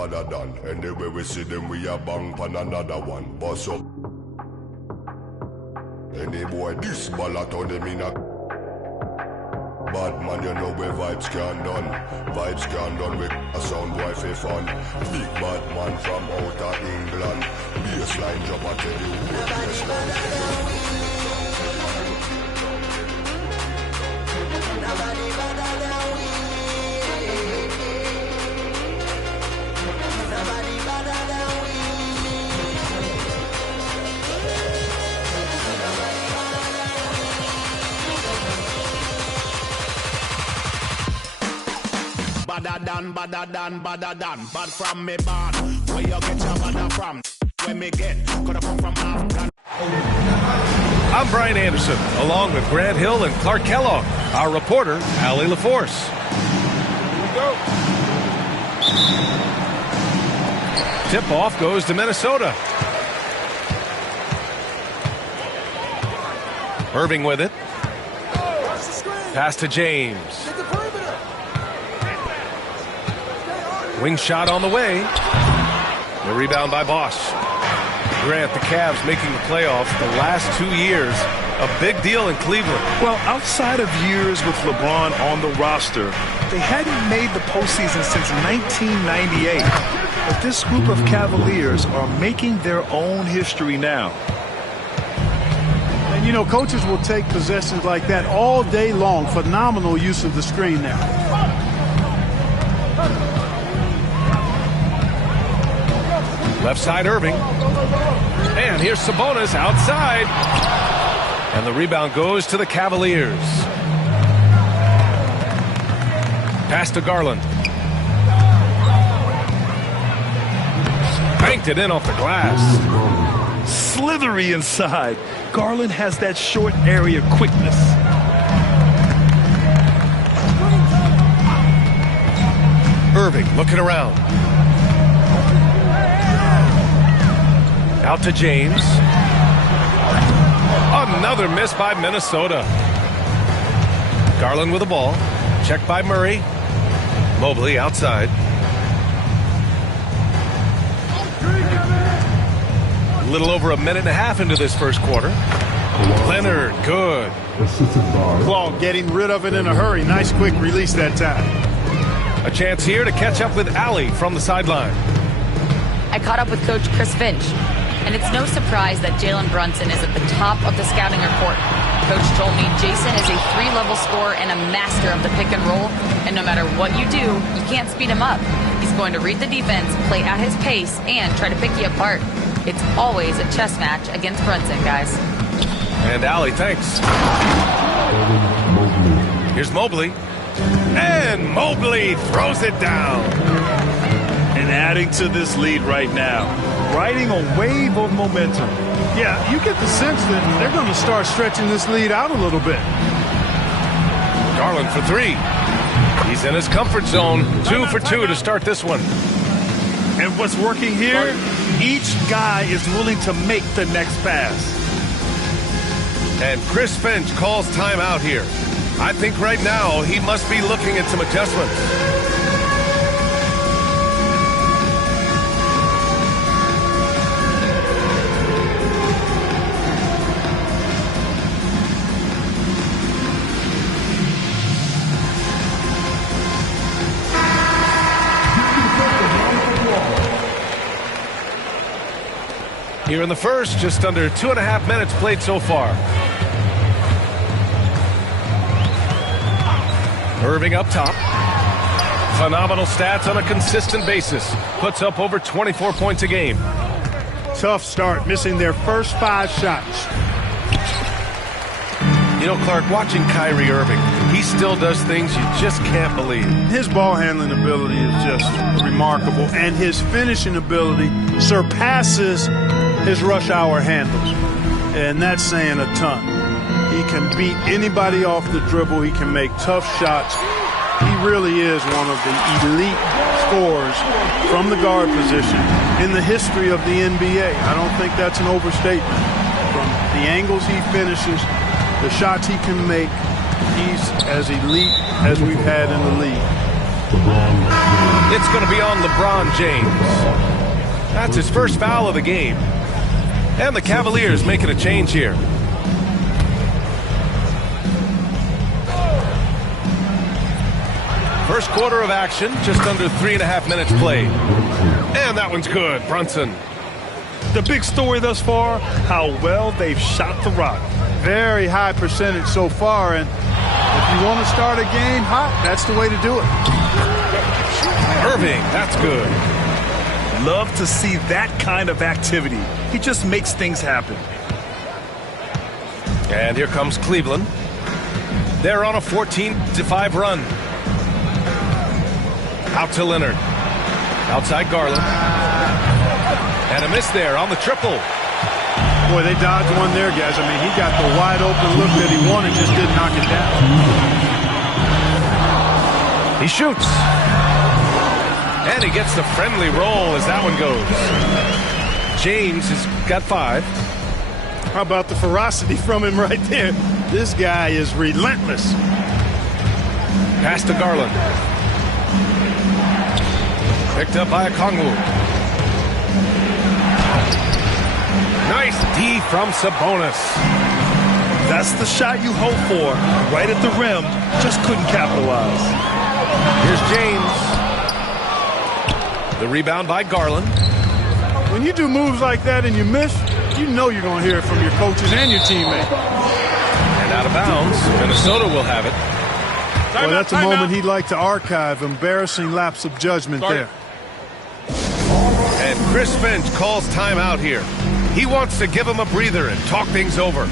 Badder than. Anyway we see them, we a bang pan another one. Boss up. Any boy this ballot on them in a bad man, you know where vibes can done. Vibes can done with a sound boy for fun. Big bad man from outer England. Bassline drop, I tell you who bassline. Nobody better than we. Nobody better than we. Badder than, bad from me born. Where you get your badder from? Where me get, coulda come from Africa. I'm Brian Anderson, along with Grant Hill and Clark Kellogg. Our reporter, Allie LaForce. Here we go. Tip-off goes to Minnesota. Irving with it. Pass to James. Wing shot on the way. The rebound by Bosch. Grant, the Cavs making the playoffs the last 2 years. A big deal in Cleveland. Well, outside of years with LeBron on the roster, they hadn't made the postseason since 1998. But this group of Cavaliers are making their own history now. And, you know, coaches will take possessions like that all day long. Phenomenal use of the screen now. Left side Irving. And here's Sabonis outside. And the rebound goes to the Cavaliers. Pass to Garland. Banked it in off the glass. Slithery inside. Garland has that short area quickness. Irving looking around. Out to James. Another miss by Minnesota. Garland with the ball. Checked by Murray. Mobley outside. A little over a minute and a half into this first quarter. Leonard, good. Claw getting rid of it in a hurry. Nice quick release that time. A chance here to catch up with Allie from the sideline. I caught up with Coach Chris Finch. And it's no surprise that Jalen Brunson is at the top of the scouting report. Coach told me Jason is a 3-level scorer and a master of the pick and roll. And no matter what you do, you can't speed him up. He's going to read the defense, play at his pace, and try to pick you apart. It's always a chess match against Brunson, guys. And Allie, thanks. Here's Mobley. And Mobley throws it down. And adding to this lead right now. Riding a wave of momentum. Yeah, you get the sense that they're going to start stretching this lead out a little bit. Garland for 3. He's in his comfort zone. 2 for 2 to start this one. And what's working here? Each guy is willing to make the next pass. And Chris Finch calls timeout here. I think right now he must be looking at some adjustments. Here in the first, just under 2.5 minutes played so far. Irving up top. Phenomenal stats on a consistent basis. Puts up over 24 points a game. Tough start, missing their first 5 shots. You know, Clark, watching Kyrie Irving, he still does things you just can't believe. His ball handling ability is just remarkable, and his finishing ability surpasses his rush hour handles, and that's saying a ton. He can beat anybody off the dribble. He can make tough shots. He really is one of the elite scorers from the guard position in the history of the NBA. I don't think that's an overstatement. From the angles he finishes, the shots he can make, he's as elite as we've had in the league. It's going to be on LeBron James. That's his first foul of the game. And the Cavaliers making a change here. First quarter of action, just under 3.5 minutes played. And that one's good, Brunson. The big story thus far, how well they've shot the rock. Very high percentage so far, and if you want to start a game hot, that's the way to do it. Irving, that's good. Love to see that kind of activity. He just makes things happen. And here comes Cleveland. They're on a 14-5 run. Out to Leonard. Outside Garland. And a miss there on the triple. Boy, they dodged one there, guys. I mean, he got the wide open look that he wanted, just didn't knock it down. He shoots. And he gets the friendly roll as that one goes. James has got 5. How about the ferocity from him right there? This guy is relentless. Pass to Garland. Picked up by Okongwu. Nice D from Sabonis. That's the shot you hope for. Right at the rim. Just couldn't capitalize. Here's James. The rebound by Garland. When you do moves like that and you miss, you know you're going to hear it from your coaches and your teammates. And out of bounds. Minnesota will have it. Well, that's a moment he'd like to archive. Embarrassing lapse of judgment there. And Chris Finch calls timeout here. He wants to give him a breather and talk things over.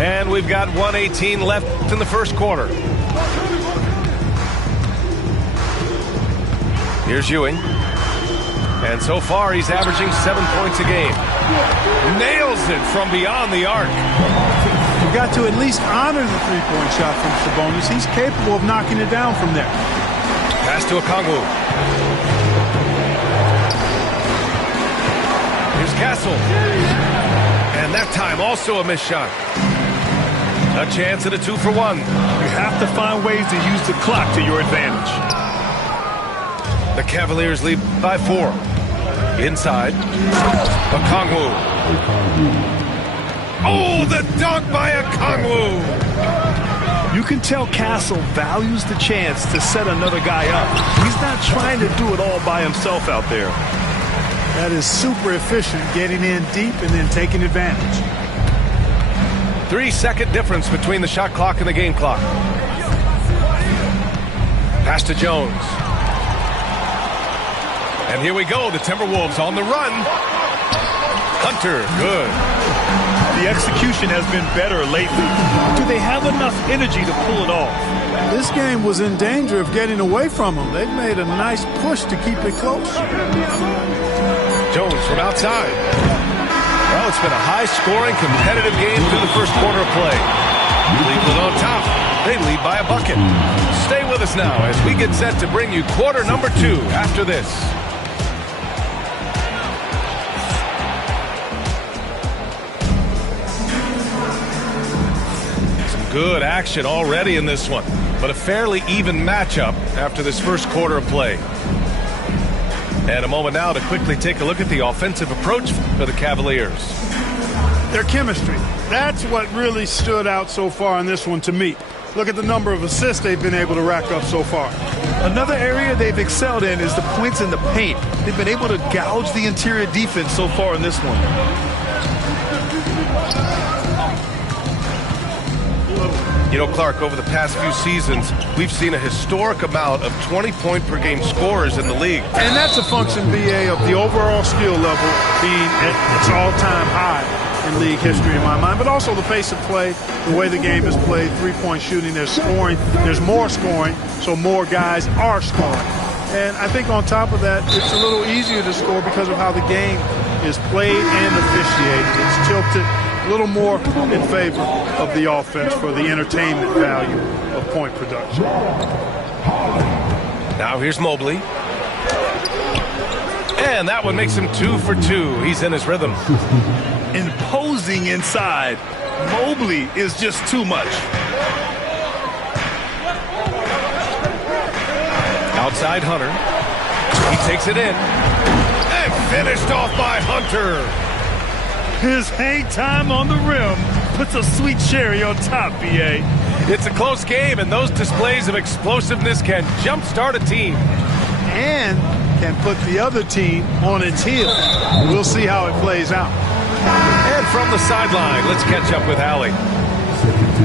And we've got 1:18 left in the first quarter. Here's Ewing. And so far, he's averaging 7 points a game. Nails it from beyond the arc. You've got to at least honor the three-point shot from Sabonis. He's capable of knocking it down from there. Pass to Okongwu. Here's Castle. And that time also a missed shot. A chance at a 2-for-1. You have to find ways to use the clock to your advantage. The Cavaliers lead by 4. Inside. Okongwu. Oh, the dunk by Okongwu. You can tell Castle values the chance to set another guy up. He's not trying to do it all by himself out there. That is super efficient, getting in deep and then taking advantage. 3-second difference between the shot clock and the game clock. Pass to Jones. And here we go, the Timberwolves on the run. Hunter, good. The execution has been better lately. Do they have enough energy to pull it off? This game was in danger of getting away from them. They've made a nice push to keep it close. Jones from outside. Well, it's been a high-scoring, competitive game through the first quarter of play. Cleveland on top. They lead by a bucket. Stay with us now as we get set to bring you quarter number 2 after this. Good action already in this one, but a fairly even matchup after this first quarter of play. And a moment now to quickly take a look at the offensive approach for the Cavaliers. Their chemistry. That's what really stood out so far in this one to me. Look at the number of assists they've been able to rack up so far. Another area they've excelled in is the points in the paint. They've been able to gouge the interior defense so far in this one. You know, Clark, over the past few seasons, we've seen a historic amount of 20-point-per-game scorers in the league. And that's a function, BA, of the overall skill level being at its all-time high in league history in my mind, but also the pace of play, the way the game is played, three-point shooting, there's scoring, there's more scoring, so more guys are scoring. And I think on top of that, it's a little easier to score because of how the game is played and officiated. It's tilted a little more in favor of the offense for the entertainment value of point production. Now here's Mobley. And that one makes him 2 for 2. He's in his rhythm. Imposing inside. Mobley is just too much. Outside Hunter. He takes it in. And finished off by Hunter. His hang time on the rim puts a sweet cherry on top, BA. It's a close game, and those displays of explosiveness can jumpstart a team. And can put the other team on its heels. We'll see how it plays out. And from the sideline, let's catch up with Allie.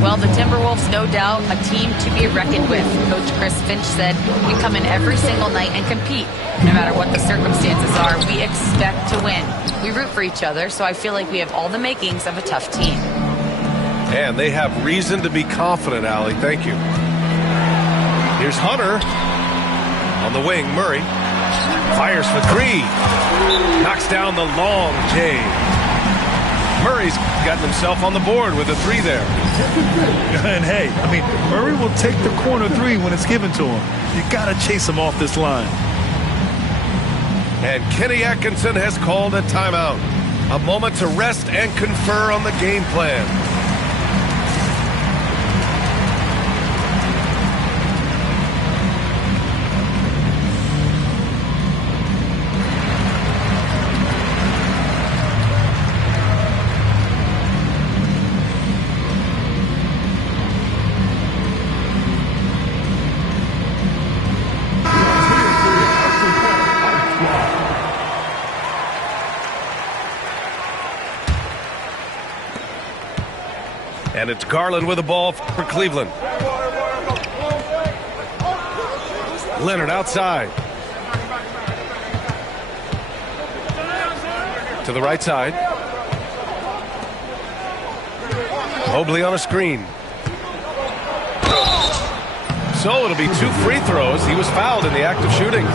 Well, the Timberwolves, no doubt, a team to be reckoned with. Coach Chris Finch said, we come in every single night and compete. No matter what the circumstances are, we expect to win. We root for each other, so I feel like we have all the makings of a tough team. And they have reason to be confident, Allie. Thank you. Here's Hunter. On the wing, Murray. Fires for three. Knocks down the long J. Murray's gotten himself on the board with a three there. And hey, I mean, Murray will take the corner three when it's given to him. You got to chase him off this line. And Kenny Atkinson has called a timeout. A moment to rest and confer on the game plan. And it's Garland with the ball for Cleveland. Leonard outside. To the right side. Mobley on a screen. So it'll be 2 free throws. He was fouled in the act of shooting.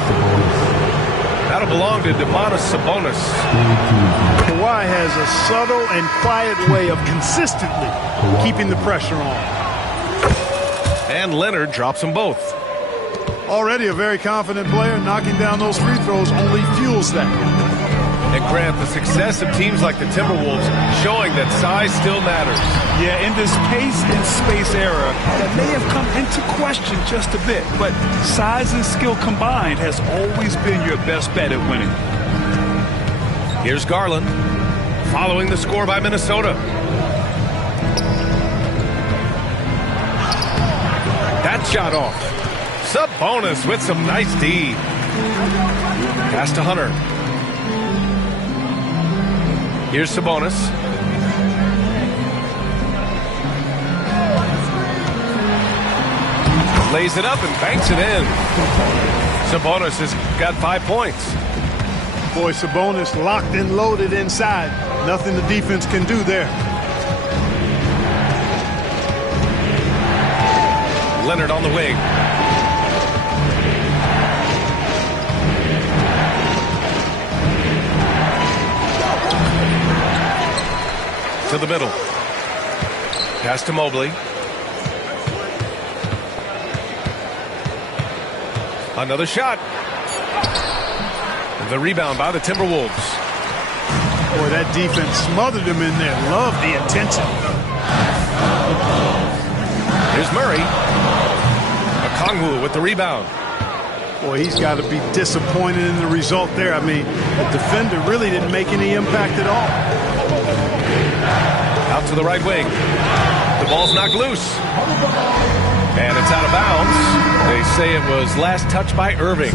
That'll belong to Sabonis. Kawhi has a subtle and quiet way of consistently keeping the pressure on. And Leonard drops them both. Already a very confident player. Knocking down those free throws only fuels that. And Grant, the success of teams like the Timberwolves showing that size still matters. Yeah, in this pace and space era, that may have come into question just a bit, but size and skill combined has always been your best bet at winning. Here's Garland, following the score by Minnesota. That shot off. Sabonis with some nice D. Pass to Hunter. Here's Sabonis. Lays it up and banks it in. Sabonis has got 5 points. Boy, Sabonis locked and loaded inside. Nothing the defense can do there. Leonard on the wing. To the middle. Pass to Mobley. Another shot. The rebound by the Timberwolves. Boy, that defense smothered him in there. Love the intensity. Here's Murray. Okongwu with the rebound. Boy, he's got to be disappointed in the result there. I mean, the defender really didn't make any impact at all. Out to the right wing. The ball's knocked loose. And it's out of bounds. They say it was last touched by Irving.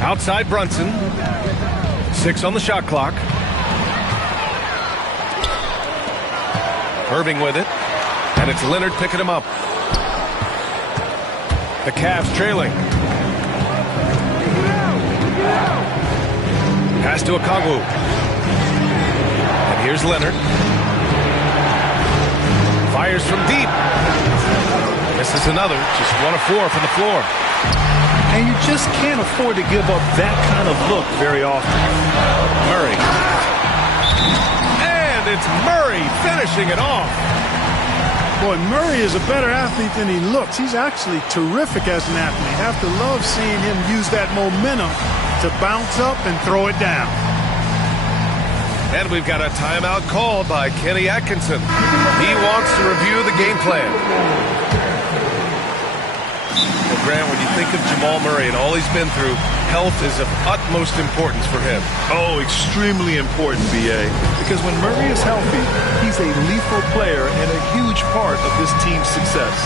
Outside Brunson. 6 on the shot clock. Irving with it. And it's Leonard picking him up. The Cavs trailing. Pass to Okongwu. And here's Leonard. Fires from deep. This is another. Just 1 of 4 from the floor. And you just can't afford to give up that kind of look very often. Murray. And it's Murray finishing it off. Boy, Murray is a better athlete than he looks. He's actually terrific as an athlete. You have to love seeing him use that momentum to bounce up and throw it down. And we've got a timeout called by Kenny Atkinson. He wants to review the game plan. Well, Grant, when you think of Jamal Murray and all he's been through, health is of utmost importance for him. Oh, extremely important, B.A. Because when Murray is healthy, he's a lethal player and a huge part of this team's success.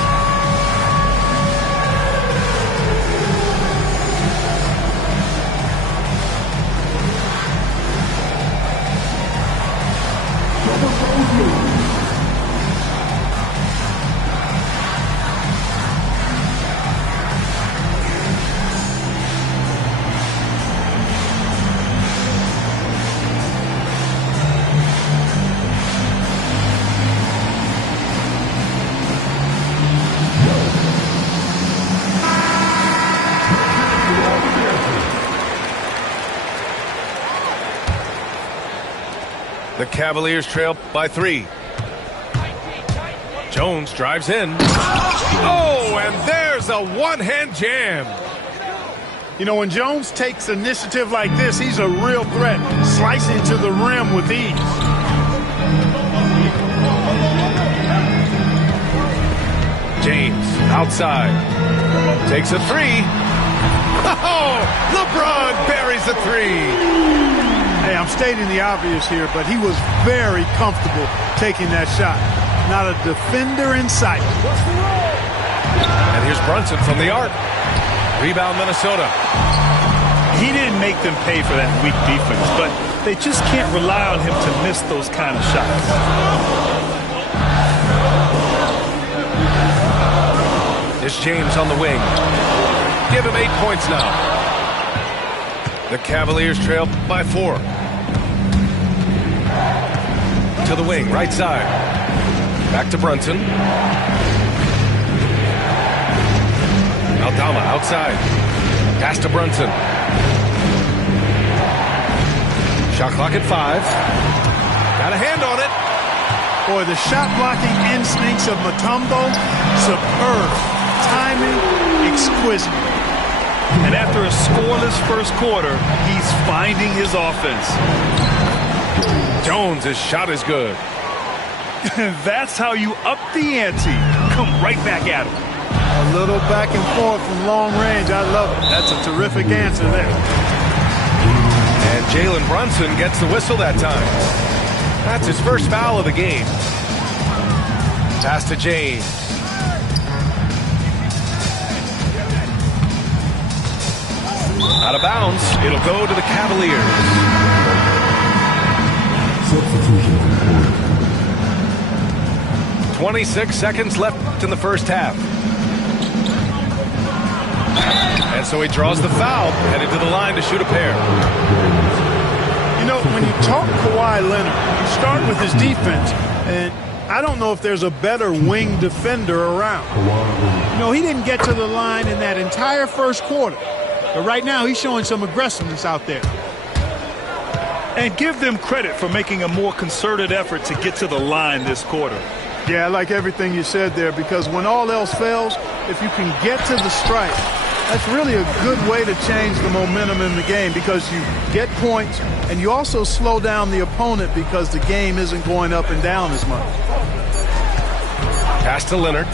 The Cavaliers trail by 3. Jones drives in. Oh, and there's a one-hand jam. You know, when Jones takes initiative like this, he's a real threat, slicing to the rim with ease. James outside. Takes a 3. Oh, LeBron buries a 3. Hey, I'm stating the obvious here, but he was very comfortable taking that shot. Not a defender in sight. And here's Brunson from the arc. Rebound Minnesota. He didn't make them pay for that weak defense, but they just can't rely on him to miss those kind of shots. It's James on the wing. Give him 8 points now. The Cavaliers trail by 4. To the wing, right side. Back to Brunson. Aldama outside. Pass to Brunson. Shot clock at 5. Got a hand on it. Boy, the shot blocking instincts of Mutombo, superb. Timing, exquisite. And after a scoreless first quarter, he's finding his offense. Jones' shot is good. That's how you up the ante. Come right back at him. A little back and forth from long range. I love it. That's a terrific answer there. And Jalen Brunson gets the whistle that time. That's his first foul of the game. Pass to James. Out of bounds. It'll go to the Cavaliers. Substitution report. 26 seconds left in the first half. And so he draws the foul, headed to the line to shoot a pair. You know, when you talk Kawhi Leonard, you start with his defense, and I don't know if there's a better wing defender around. You know, he didn't get to the line in that entire first quarter, but right now he's showing some aggressiveness out there. And give them credit for making a more concerted effort to get to the line this quarter. Yeah, I like everything you said there, because when all else fails, if you can get to the stripe, That's really a good way to change the momentum in the game because you get points and you also slow down the opponent because the game isn't going up and down as much. Pass to Leonard.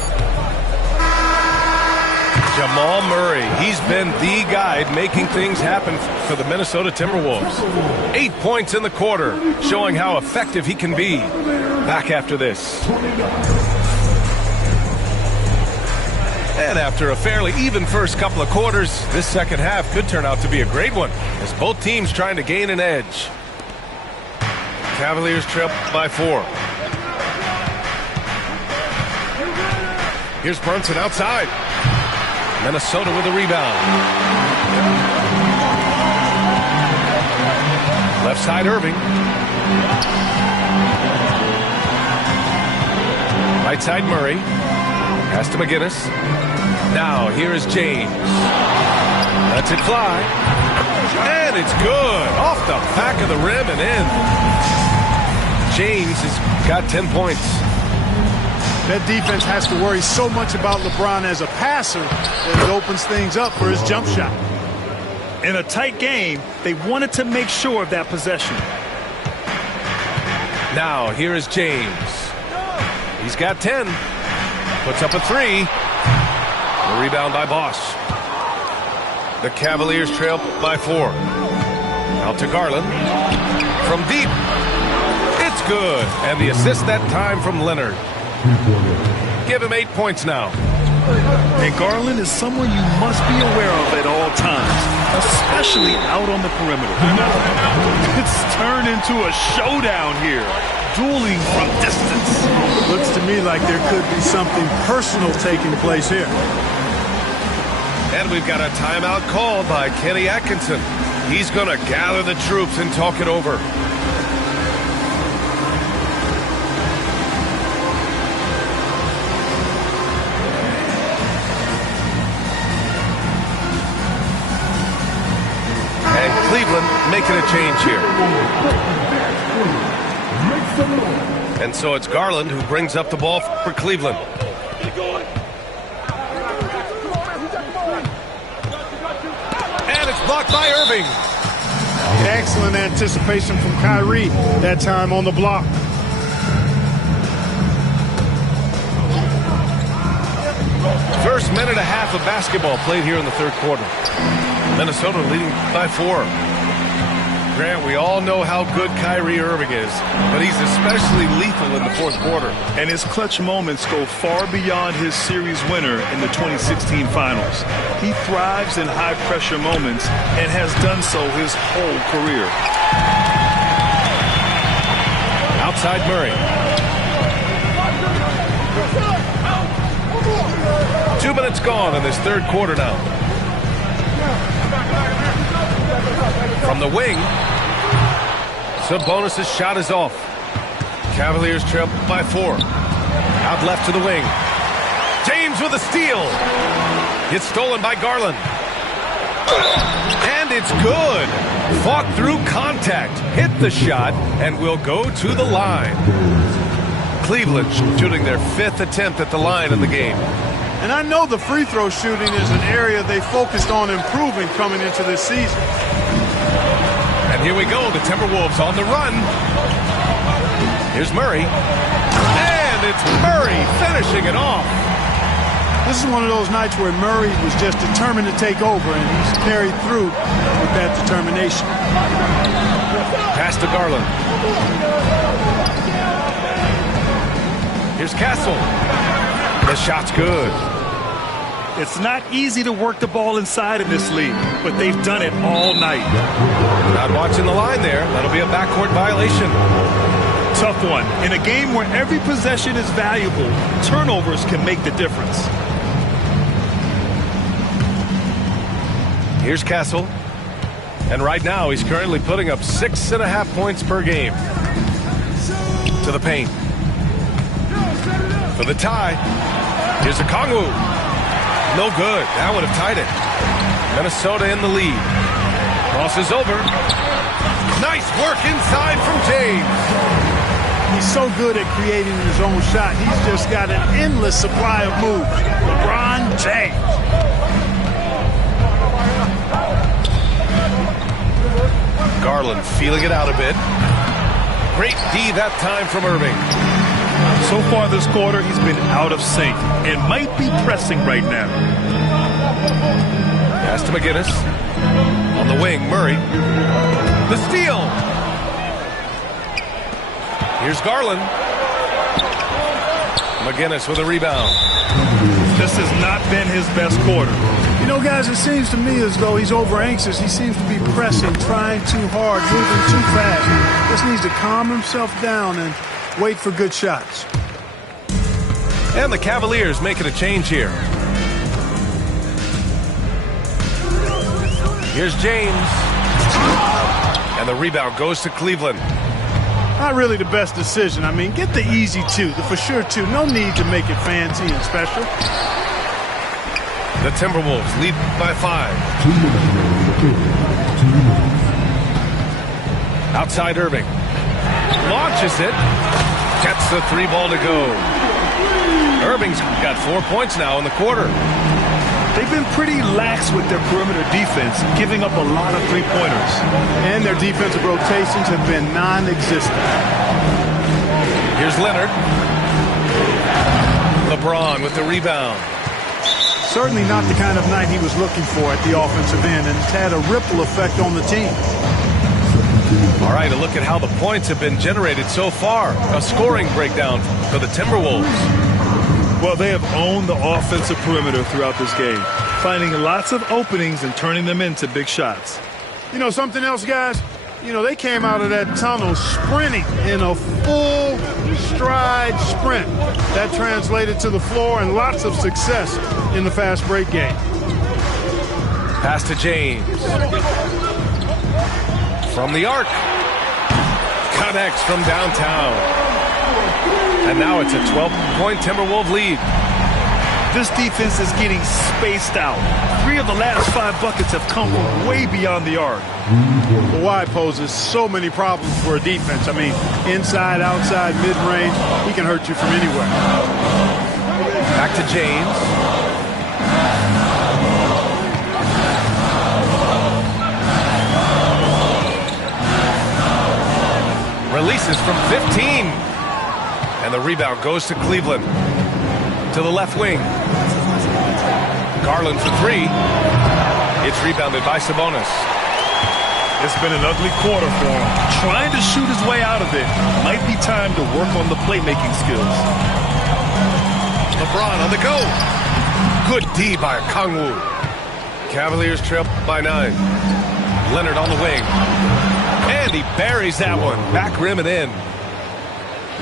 Jamal Murray, he's been the guy making things happen for the Minnesota Timberwolves. 8 points in the quarter, showing how effective he can be. Back after this. And after a fairly even first couple of quarters, this second half could turn out to be a great one, as both teams trying to gain an edge. Cavaliers trail by 4. Here's Brunson outside. Minnesota with a rebound. Left side, Irving. Right side, Murray. Pass to McGinnis. Now, here is James. Lets it fly. And it's good. Off the back of the rim and in. James has got 10 points. That defense has to worry so much about LeBron as a passer that it opens things up for his jump shot. In a tight game, they wanted to make sure of that possession. Now, here is James. He's got 10. Puts up a 3. The rebound by Bosch. The Cavaliers trail by 4. Out to Garland. From deep. It's good. And the assist that time from Leonard. Give him 8 points now. And Garland is someone you must be aware of at all times, especially out on the perimeter. It's turned into a showdown here, dueling from distance. Looks to me like there could be something personal taking place here. And we've got a timeout called by Kenny Atkinson. He's going to gather the troops and talk it over. And Cleveland making a change here. And so it's Garland who brings up the ball for Cleveland. And it's blocked by Irving. Excellent anticipation from Kyrie that time on the block. First minute and a half of basketball played here in the third quarter. Minnesota leading by 4. Grant, we all know how good Kyrie Irving is, but he's especially lethal in the fourth quarter. And his clutch moments go far beyond his series winner in the 2016 finals. He thrives in high-pressure moments and has done so his whole career. Outside Murray. 2 minutes gone in this third quarter now. From the wing, Sabonis' shot is off. Cavaliers trail by 4. Out left to the wing. James with a steal. It's stolen by Garland. And it's good. Fought through contact. Hit the shot and will go to the line. Cleveland shooting their 5th attempt at the line in the game. And I know the free throw shooting is an area they focused on improving coming into this season. And here we go, the Timberwolves on the run. Here's Murray. And it's Murray finishing it off. This is one of those nights where Murray was just determined to take over, and he's carried through with that determination. Pass to Garland. Here's Castle. The shot's good. It's not easy to work the ball inside in this league, but they've done it all night. Not watching the line there. That'll be a backcourt violation. Tough one. In a game where every possession is valuable, turnovers can make the difference. Here's Castle. And right now, he's currently putting up 6.5 points per game. To the paint. For the tie. Here's a Kongwu. No good. That would have tied it. Minnesota in the lead. Crosses over. Nice work inside from James. He's so good at creating his own shot. He's just got an endless supply of moves. LeBron James. Garland feeling it out a bit. Great D that time from Irving. So far this quarter, he's been out of sync and might be pressing right now. Pass to McGinnis. On the wing, Murray. The steal. Here's Garland. McGinnis with a rebound. This has not been his best quarter. You know, guys, it seems to me as though he's over anxious. He seems to be pressing, trying too hard, moving too fast. Just needs to calm himself down and wait for good shots. And the Cavaliers making a change here. Here's James. And the rebound goes to Cleveland. Not really the best decision. I mean, get the easy two, the for sure two. No need to make it fancy and special. The Timberwolves lead by 5. Outside Irving. Launches it. Gets the 3 ball to go. Irving's got 4 points now in the quarter. They've been pretty lax with their perimeter defense, giving up a lot of three-pointers. And their defensive rotations have been non-existent. Here's Leonard. LeBron with the rebound. Certainly not the kind of night he was looking for at the offensive end, and it's had a ripple effect on the team. All right, a look at how the points have been generated so far. A scoring breakdown for the Timberwolves. Well, they have owned the offensive perimeter throughout this game, finding lots of openings and turning them into big shots. You know something else, guys? You know, they came out of that tunnel sprinting in a full stride sprint. That translated to the floor and lots of success in the fast break game. Pass to James. From the arc. Connects from downtown. And now it's a 12-point Timberwolves lead. This defense is getting spaced out. 3 of the last 5 buckets have come from way beyond the arc. Kawhi poses so many problems for a defense. I mean, inside, outside, mid-range, he can hurt you from anywhere. Back to James. Releases from 15. And the rebound goes to Cleveland. To the left wing. Garland for 3. It's rebounded by Sabonis. It's been an ugly quarter for him. Trying to shoot his way out of it. Might be time to work on the playmaking skills. LeBron on the go. Good D by Kongwu. Cavaliers trail by 9. Leonard on the wing. And he buries that one. Back rim and in.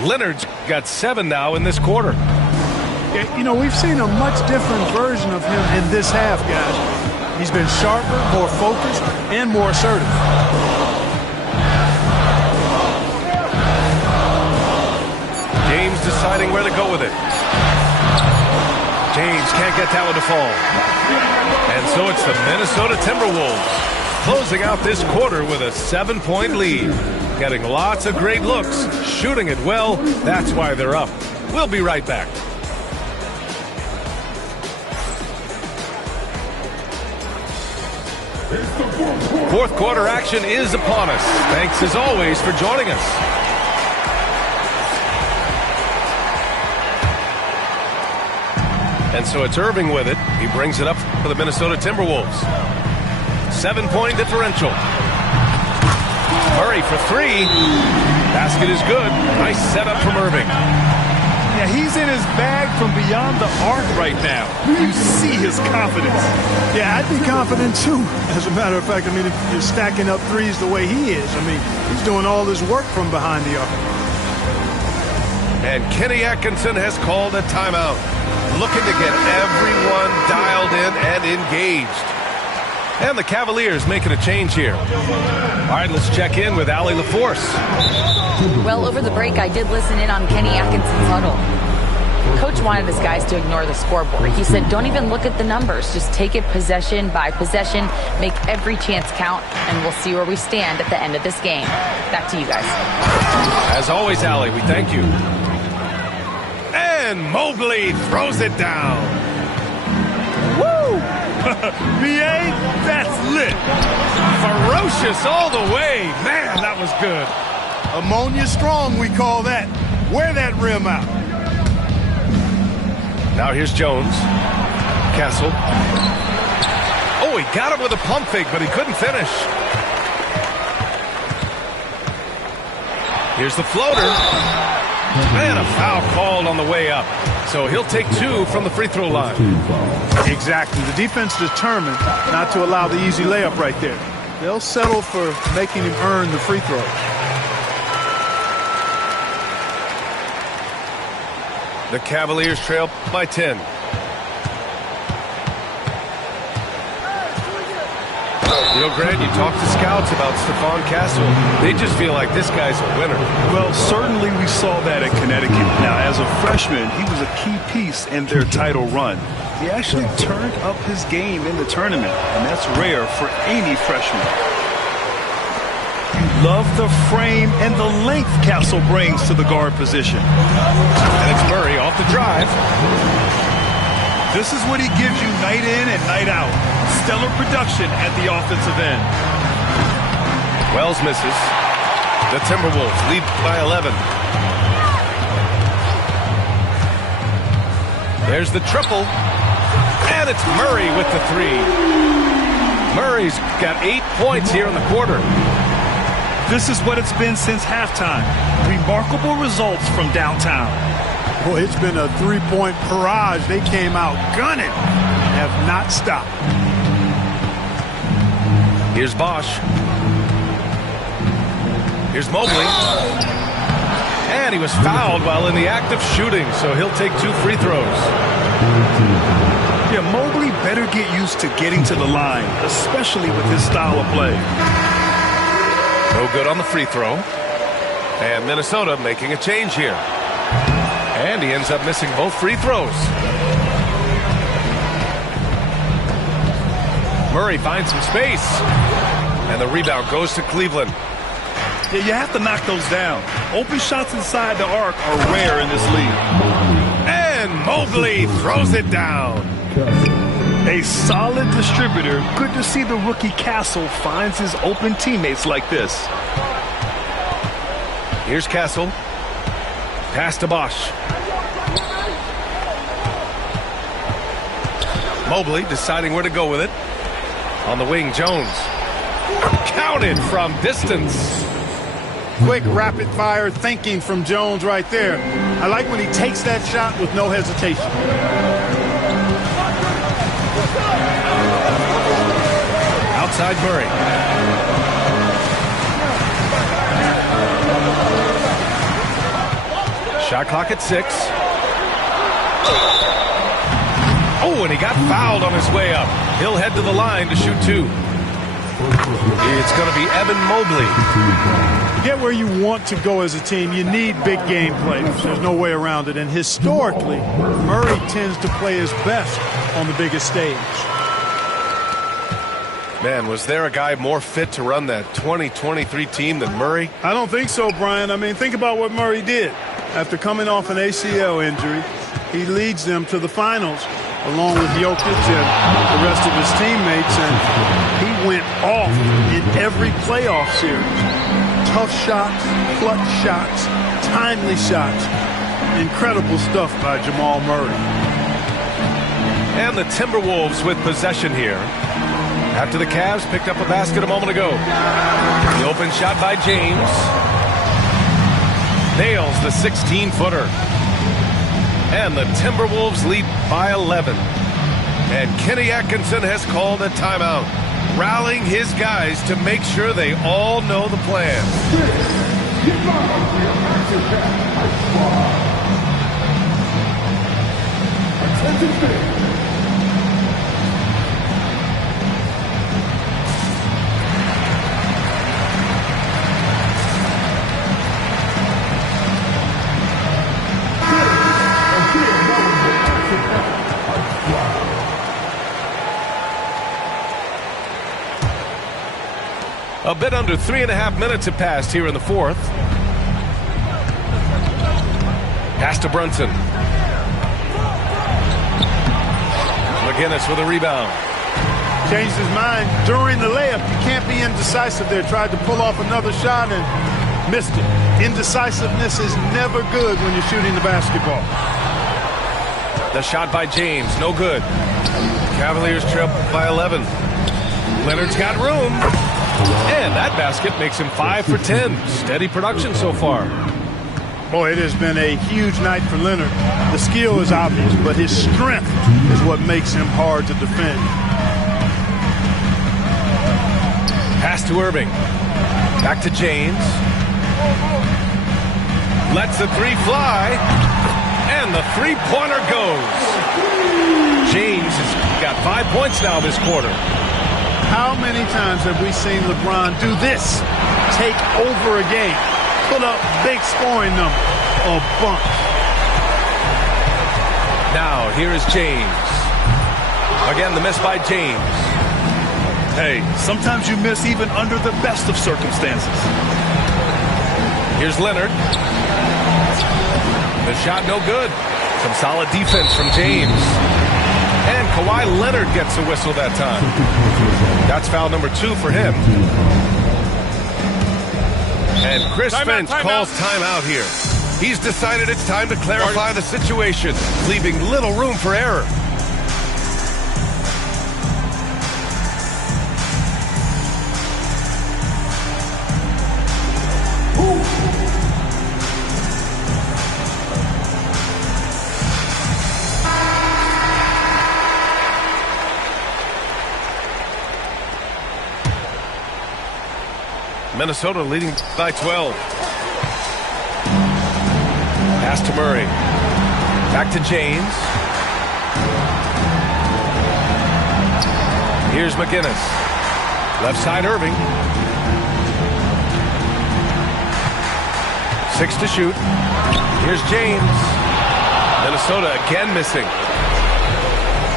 Leonard's got 7 now in this quarter. Yeah, you know, we've seen a much different version of him in this half, guys. He's been sharper, more focused, and more assertive. James deciding where to go with it. James can't get that one to fall. And so it's the Minnesota Timberwolves closing out this quarter with a 7-point lead. Getting lots of great looks, shooting it well. That's why they're up. We'll be right back. Fourth quarter action is upon us. Thanks as always for joining us. And so it's Irving with it. He brings it up for the Minnesota Timberwolves. 7-point differential. Murray for 3. Basket is good. Nice setup from Irving. Yeah, he's in his bag from beyond the arc right now. You see his confidence. Yeah, I'd be confident too. As a matter of fact, I mean, if you're stacking up threes the way he is, I mean, he's doing all this work from behind the arc. And Kenny Atkinson has called a timeout, looking to get everyone dialed in and engaged. And the Cavaliers making a change here. All right, let's check in with Allie LaForce. Well, over the break, I did listen in on Kenny Atkinson's huddle. Coach wanted his guys to ignore the scoreboard. He said, don't even look at the numbers. Just take it possession by possession, make every chance count, and we'll see where we stand at the end of this game. Back to you guys. As always, Allie, we thank you. And Mobley throws it down. Woo! BA, that's lit. Ferocious all the way. Man, that was good. Ammonia strong, we call that. Wear that rim out. Now here's Jones. Castle. Oh, he got him with a pump fake, but he couldn't finish. Here's the floater. And a foul called on the way up. So he'll take 2 from the free throw line. Exactly. The defense determined not to allow the easy layup right there. They'll settle for making him earn the free throw. The Cavaliers trail by 10. You know, Grant, you talk to scouts about Stephon Castle. They just feel like this guy's a winner. Well, certainly we saw that at Connecticut. Now, as a freshman, he was a key piece in their title run. He actually turned up his game in the tournament, and that's rare for any freshman. You love the frame and the length Castle brings to the guard position. And it's Murray off the drive. This is what he gives you night in and night out. Stellar production at the offensive end. Wells misses. The Timberwolves lead by 11. There's the triple. And it's Murray with the 3. Murray's got 8 points here in the quarter. This is what it's been since halftime. Remarkable results from downtown. Boy, it's been a three-point barrage. They came out gunning. Have not stopped. Here's Bosch. Here's Mobley. And he was fouled while in the act of shooting, so he'll take 2 free throws. Yeah, Mobley better get used to getting to the line, especially with his style of play. No good on the free throw. And Minnesota making a change here. And he ends up missing both free throws. Murray finds some space. And the rebound goes to Cleveland. Yeah, you have to knock those down. Open shots inside the arc are rare in this league. And Mobley throws it down. A solid distributor. Good to see the rookie Castle finds his open teammates like this. Here's Castle. Pass to Bosch. Mobley deciding where to go with it. On the wing, Jones. Counted from distance. Quick, rapid-fire thinking from Jones right there. I like when he takes that shot with no hesitation. Outside Murray. Shot clock at 6. Oh, and he got fouled on his way up. He'll head to the line to shoot 2. It's going to be Evan Mobley. To get where you want to go as a team, you need big game players. There's no way around it. And historically, Murray tends to play his best on the biggest stage. Man, was there a guy more fit to run that 2023 team than Murray? I don't think so, Brian. I mean, think about what Murray did. After coming off an ACL injury, he leads them to the finals along with Jokic and the rest of his teammates, and he went off in every playoff series. Tough shots, clutch shots, timely shots. Incredible stuff by Jamal Murray. And the Timberwolves with possession here. After the Cavs picked up a basket a moment ago. The open shot by James. Nails the 16-footer. And the Timberwolves lead by 11. And Kenny Atkinson has called a timeout, rallying his guys to make sure they all know the plan. A bit under 3.5 minutes have passed here in the fourth. Pass to Brunson. McGinnis with a rebound. Changed his mind during the layup. You can't be indecisive there. Tried to pull off another shot and missed it. Indecisiveness is never good when you're shooting the basketball. The shot by James, no good. Cavaliers trail by 11. Leonard's got room. And that basket makes him 5 for 10. Steady production so far. Boy, it has been a huge night for Leonard. The skill is obvious, but his strength is what makes him hard to defend. Pass to Irving. Back to James. Lets the three fly. And the three-pointer goes. James has got 5 points now this quarter. How many times have we seen LeBron do this? Take over a game. Put up big scoring number. A bunch. Now, here is James. Again, the miss by James. Hey, sometimes you miss even under the best of circumstances. Here's Leonard. The shot no good. Some solid defense from James. And Kawhi Leonard gets a whistle that time. That's foul number 2 for him. And Chris Finch calls timeout here. He's decided it's time to clarify the situation, leaving little room for error. Minnesota leading by 12. Pass to Murray. Back to James. Here's McGinnis. Left side Irving. 6 to shoot. Here's James. Minnesota again missing.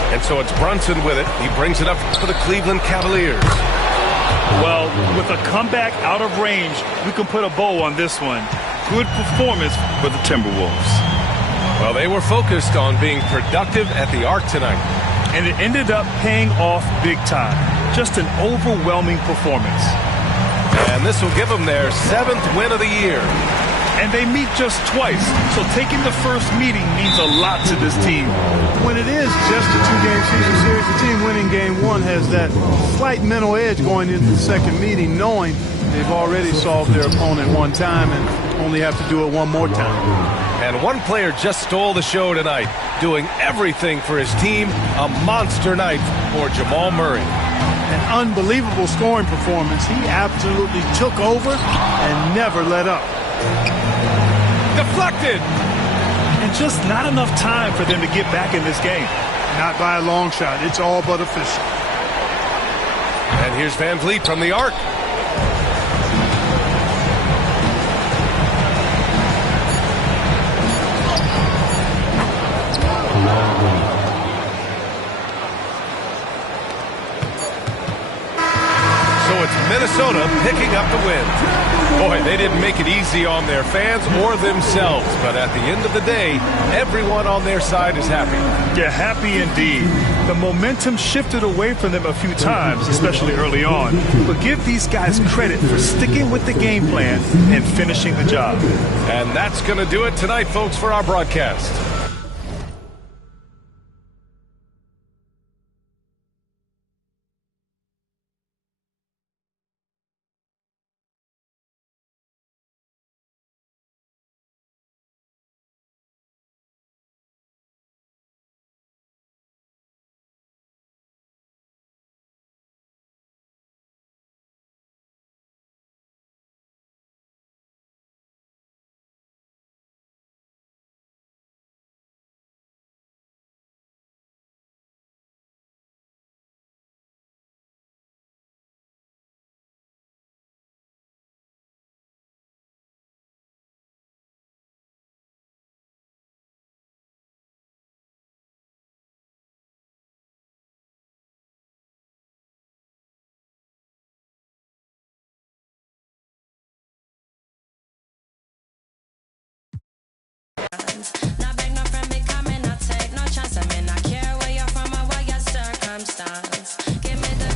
And so it's Brunson with it. He brings it up for the Cleveland Cavaliers. Well, with a comeback out of range, we can put a bow on this one. Good performance for the Timberwolves. Well, they were focused on being productive at the arc tonight. And it ended up paying off big time. Just an overwhelming performance. And this will give them their 7th win of the year. And they meet just twice, so taking the first meeting means a lot to this team. When it is just a 2-game season series, the team winning game 1 has that slight mental edge going into the second meeting, knowing they've already solved their opponent one time and only have to do it one more time. And one player just stole the show tonight, doing everything for his team. A monster night for Jamal Murray. An unbelievable scoring performance. He absolutely took over and never let up. Deflected. And just not enough time for them to get back in this game. Not by a long shot. It's all but official. And here's Van Vliet from the arc. So it's Minnesota picking up the win. Boy, they didn't make it easy on their fans or themselves, but at the end of the day, everyone on their side is happy. Yeah, happy indeed. The momentum shifted away from them a few times, especially early on. But give these guys credit for sticking with the game plan and finishing the job. And that's going to do it tonight, folks, for our broadcast. Not beg no friend, be coming, not take no chance. I mean, I care where you're from or what your circumstance. Give me the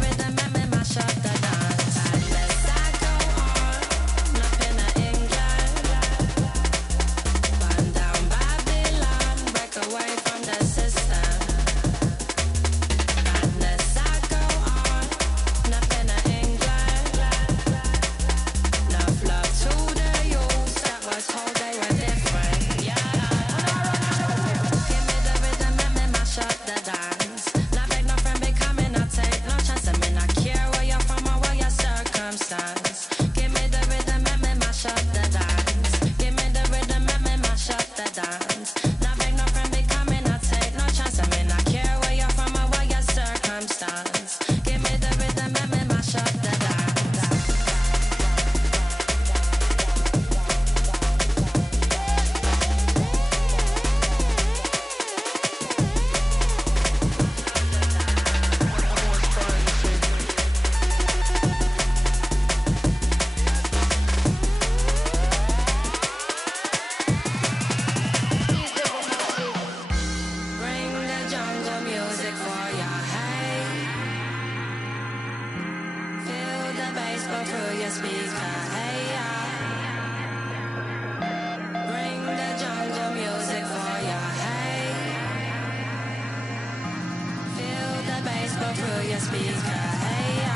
the speaker. Hey,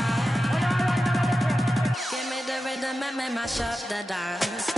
give me the rhythm and make mash up the dance.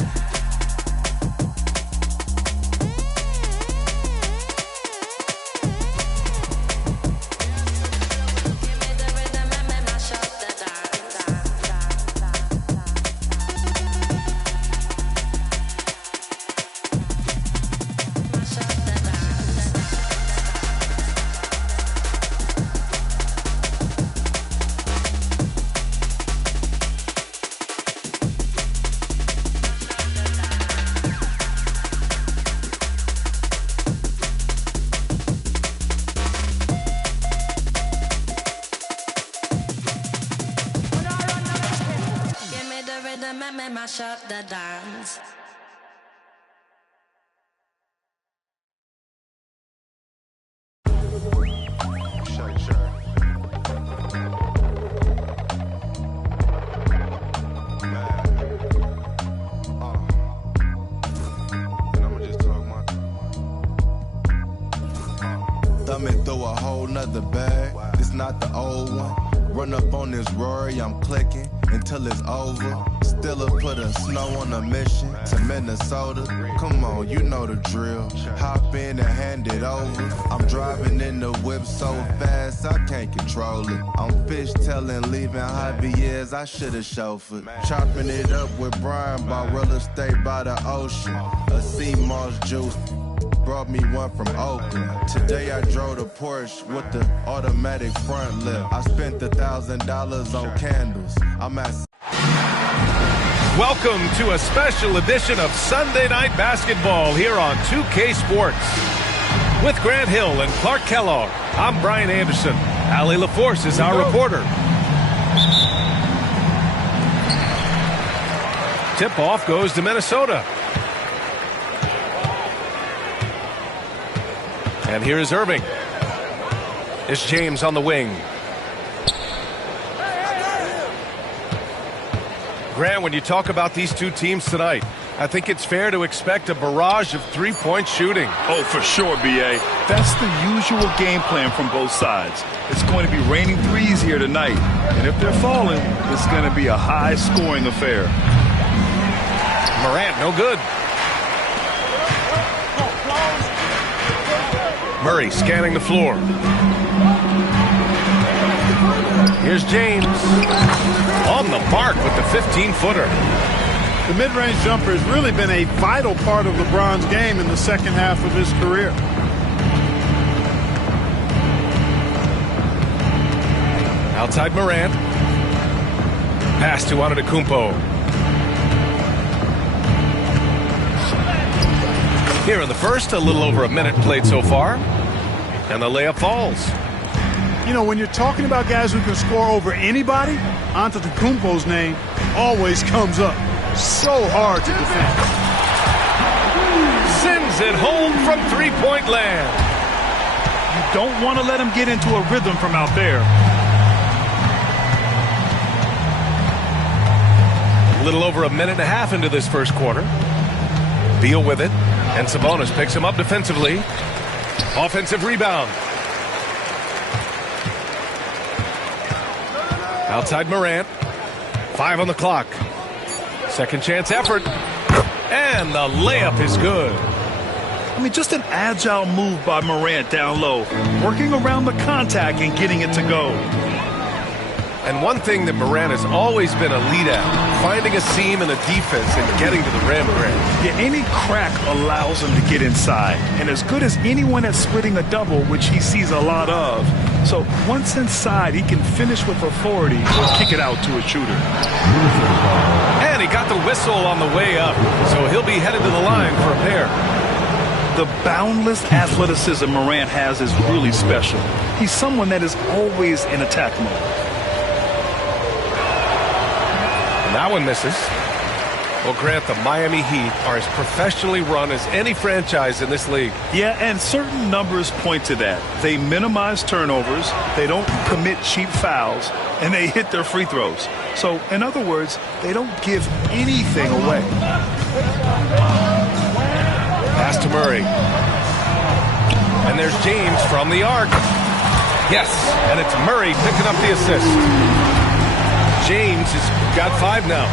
Mash up the dance. Thumbing through a whole nother bag. It's not the old one. Run up on this Rory, I'm clicking until it's over. Stiller put a snow on a mission to Minnesota. Come on, you know the drill. Hop in and hand it over. I'm driving in the whip so fast I can't control it. I'm fishtailing, leaving Javier's, I should've chauffeured. Chopping it up with Brian, bought real estate by the ocean. A sea moss juice. Brought me one from Oakland. Today I drove the Porsche with the automatic front lift. I spent $1,000 on candles. I'm at... Welcome to a special edition of Sunday Night Basketball here on 2K Sports. With Grant Hill and Clark Kellogg, I'm Brian Anderson. Allie LaForce is our reporter. Tip-off goes to Minnesota. And here is Irving. It's James on the wing. Grant, when you talk about these two teams tonight, I think it's fair to expect a barrage of three-point shooting. Oh, for sure, B.A. That's the usual game plan from both sides. It's going to be raining threes here tonight. And if they're falling, it's going to be a high-scoring affair. Morant, no good. Murray scanning the floor. Here's James. On the mark with the 15-footer. The mid-range jumper has really been a vital part of LeBron's game in the second half of his career. Outside Morant. Pass to Antetokounmpo. Here in the first, a little over a minute played so far. And the layup falls. You know, when you're talking about guys who can score over anybody, Antetokounmpo's name always comes up. So hard to defend. Sends it home from three-point land. You don't want to let him get into a rhythm from out there. A little over a minute and a half into this first quarter. Beal with it. And Sabonis picks him up defensively. Offensive rebound. Outside Morant. 5 on the clock. Second chance effort. And the layup is good. I mean, just an agile move by Morant down low. Working around the contact and getting it to go. And one thing that Morant has always been a lead at, finding a seam in the defense and getting to the rim, Grant. Yeah, any crack allows him to get inside. And as good as anyone at splitting a double, which he sees a lot of. So once inside, he can finish with authority or kick it out to a shooter. And he got the whistle on the way up, so he'll be headed to the line for a pair. The boundless athleticism Morant has is really special. He's someone that is always in attack mode. That one misses. Well, Grant, the Miami Heat are as professionally run as any franchise in this league. Yeah, and certain numbers point to that. They minimize turnovers, they don't commit cheap fouls, and they hit their free throws. So, in other words, they don't give anything away. Pass to Murray. And there's James from the arc. Yes, and it's Murray picking up the assist. James has got 5 now.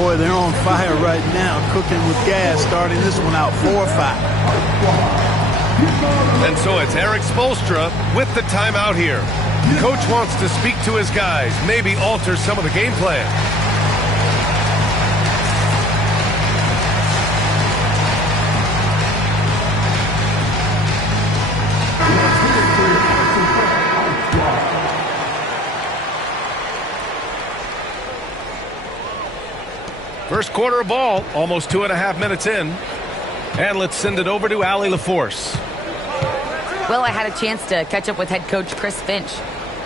Boy, they're on fire right now, cooking with gas, starting this one out 4-5. And so it's Eric Spoelstra with the timeout here. Coach wants to speak to his guys, maybe alter some of the game plan. First quarter of ball, almost 2.5 minutes in. And let's send it over to Allie LaForce. Well, I had a chance to catch up with head coach Chris Finch,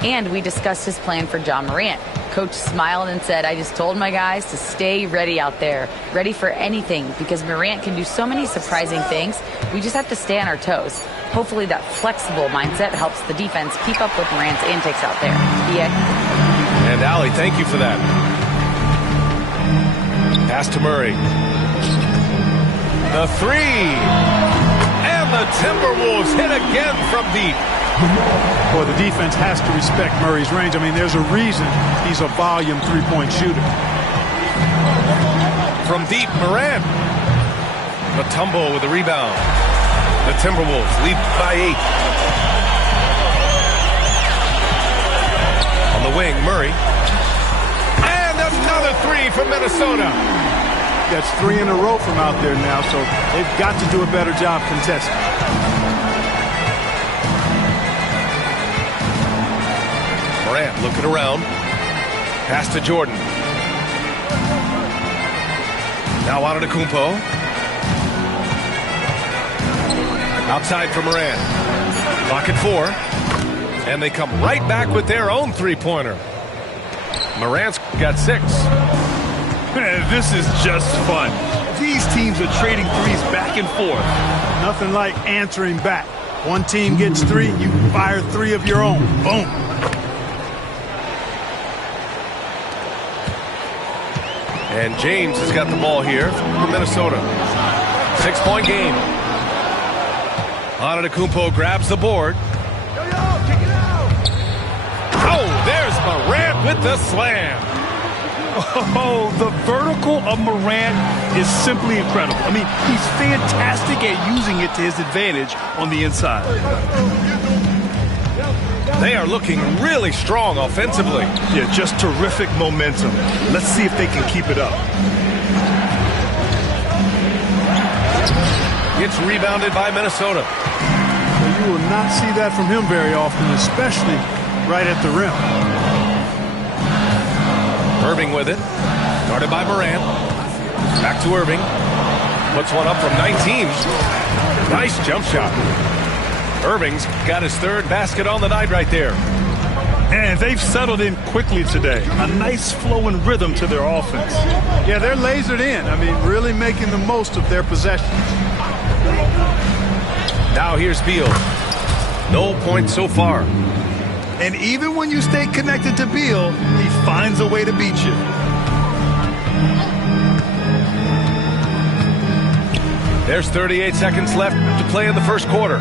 and we discussed his plan for John Morant. Coach smiled and said, I just told my guys to stay ready out there, ready for anything, because Morant can do so many surprising things. We just have to stay on our toes. Hopefully that flexible mindset helps the defense keep up with Morant's antics out there. And Allie, thank you for that. Pass to Murray. The 3. And the Timberwolves hit again from deep. Well, the defense has to respect Murray's range. I mean, there's a reason he's a volume three-point shooter. From deep, Morant. The tumble with the rebound. The Timberwolves lead by 8. On the wing, Murray. And another 3 from Minnesota. That's 3 in a row from out there now, so they've got to do a better job contesting. Morant looking around. Pass to Jordan. Now Antetokounmpo. Outside for Morant. Clock at 4. And they come right back with their own three-pointer. Morant's got 6. This is just fun. These teams are trading threes back and forth. Nothing like answering back. One team gets 3, you fire 3 of your own. Boom. And James has got the ball here for Minnesota. 6-point game. Antetokounmpo grabs the board. Oh, there's Morant with the slam. Oh, the vertical of Morant is simply incredible. I mean, he's fantastic at using it to his advantage on the inside. They are looking really strong offensively. Yeah, just terrific momentum. Let's see if they can keep it up. It's rebounded by Minnesota. Well, you will not see that from him very often, especially right at the rim. Irving with it. Guarded by Morant. Back to Irving. Puts one up from 19. Nice jump shot. Irving's got his 3rd basket on the night right there. And they've settled in quickly today. A nice flowing rhythm to their offense. Yeah, they're lasered in. I mean, really making the most of their possessions. Now here's Beal. No points so far. And even when you stay connected to Beal, he finds a way to beat you. There's 38 seconds left to play in the first quarter.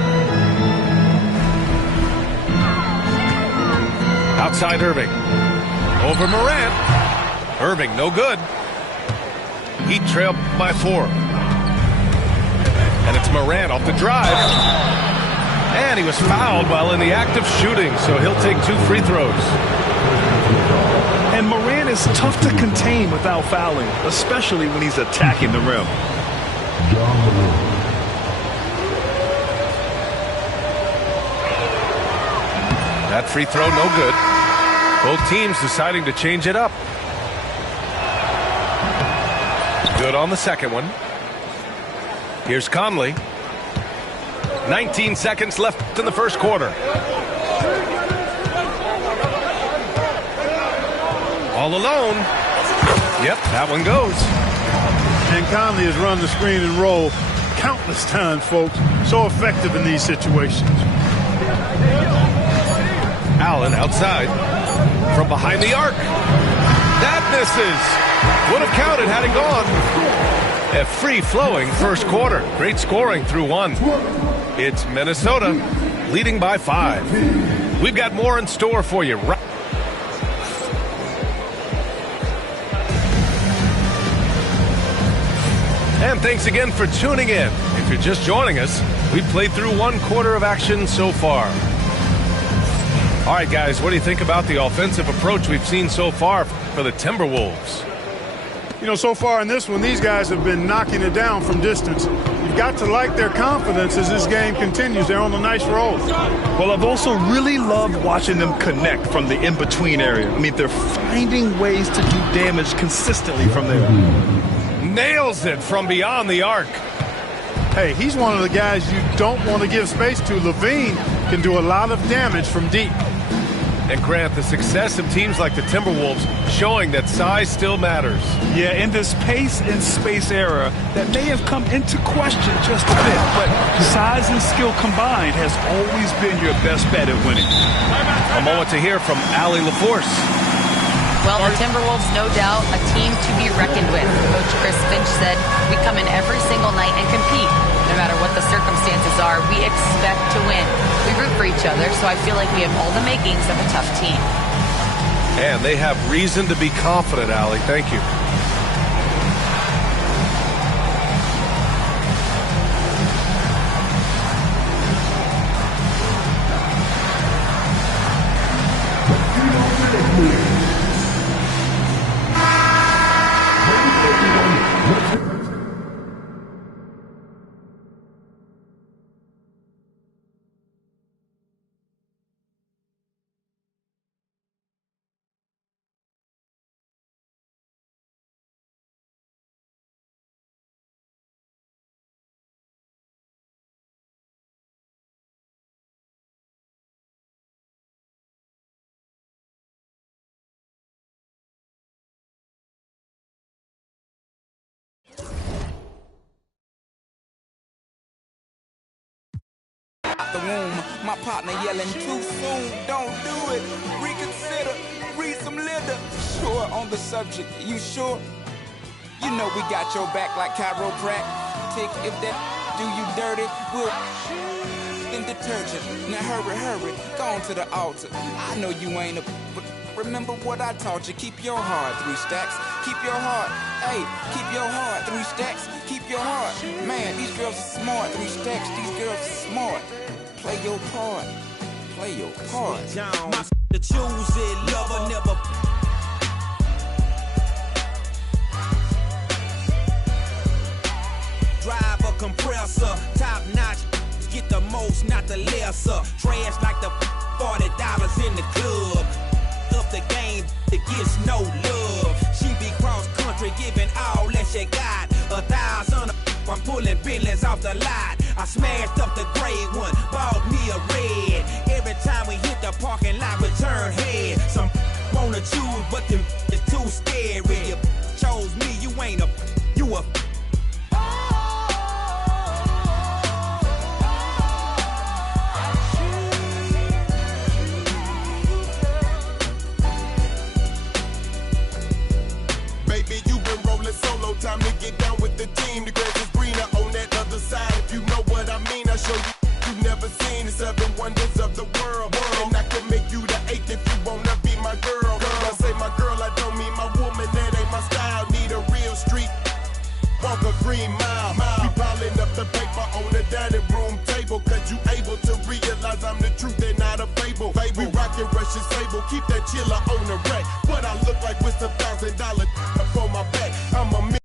Outside Irving. Over Morant. Irving, no good. Heat trailed by 4. And it's Morant off the drive. And he was fouled while in the act of shooting, so he'll take 2 free throws. And Morant is tough to contain without fouling, especially when he's attacking the rim. That free throw, no good. Both teams deciding to change it up. Good on the second one. Here's Conley. 19 seconds left in the first quarter. All alone. Yep, that one goes. And Conley has run the screen and roll countless times, folks. So effective in these situations. Allen outside. From behind the arc. That misses. Would have counted had it gone. A free-flowing first quarter. Great scoring through 1. It's Minnesota leading by 5. We've got more in store for you. And thanks again for tuning in. If you're just joining us, we've played through 1 quarter of action so far. All right, guys, what do you think about the offensive approach we've seen so far for the Timberwolves? You know, so far in this one, these guys have been knocking it down from distance. You've got to like their confidence as this game continues. They're on a nice roll. Well, I've also really loved watching them connect from the in-between area. I mean, they're finding ways to do damage consistently from there. Nails it from beyond the arc. Hey, he's one of the guys you don't want to give space to. Levine can do a lot of damage from deep. And Grant, the success of teams like the Timberwolves showing that size still matters. Yeah, in this pace and space era, that may have come into question just a bit, but size and skill combined has always been your best bet at winning. A moment to hear from Allie LaForce. Well, the Timberwolves, no doubt, a team to be reckoned with. Coach Chris Finch said, we come in every single night and compete. No matter what the circumstances are, we expect to win. We root for each other, so I feel like we have all the makings of a tough team. And they have reason to be confident, Allie. Thank you. The room, my partner yelling too soon, don't do it, reconsider, read some litter. Sure on the subject, you sure? You know we got your back like chiropractic. If that do you dirty, we'll in detergent. Now hurry, go on to the altar. I know you ain't a, but remember what I taught you. Keep your heart, 3 stacks. Keep your heart, hey, keep your heart, 3 stacks. Keep your heart, man, these girls are smart. 3 stacks, these girls are smart. Play your part. Play your part. To choose it, lover never. Drive a compressor, top notch. Get the most, not the lesser. Trash like the $40 in the club. Up the game, it gets no love. She be cross country, giving all that she got. 1,000. I'm pulling Bentleys off the lot. I smashed up the gray one, bought me a red. Every time we hit the parking lot, we turn head. Some wanna choose, but them is too scary. You chose me, you ain't a, you a. Baby, you been rolling solo, time to get down with the team. The grass is greener on that other side, if you know what I mean. I show you, you've never seen the 7 wonders of the world. And I can make you the 8th if you wanna be my girl. When I say my girl, I don't mean my woman, that ain't my style. Need a real street, walk a green mile. We piling up the paper on the dining room table, cause you able to realize I'm the truth and not a fable. We rockin' Russian sable, keep that chiller on the rack. What I look like with $1,000 for my back, I'm a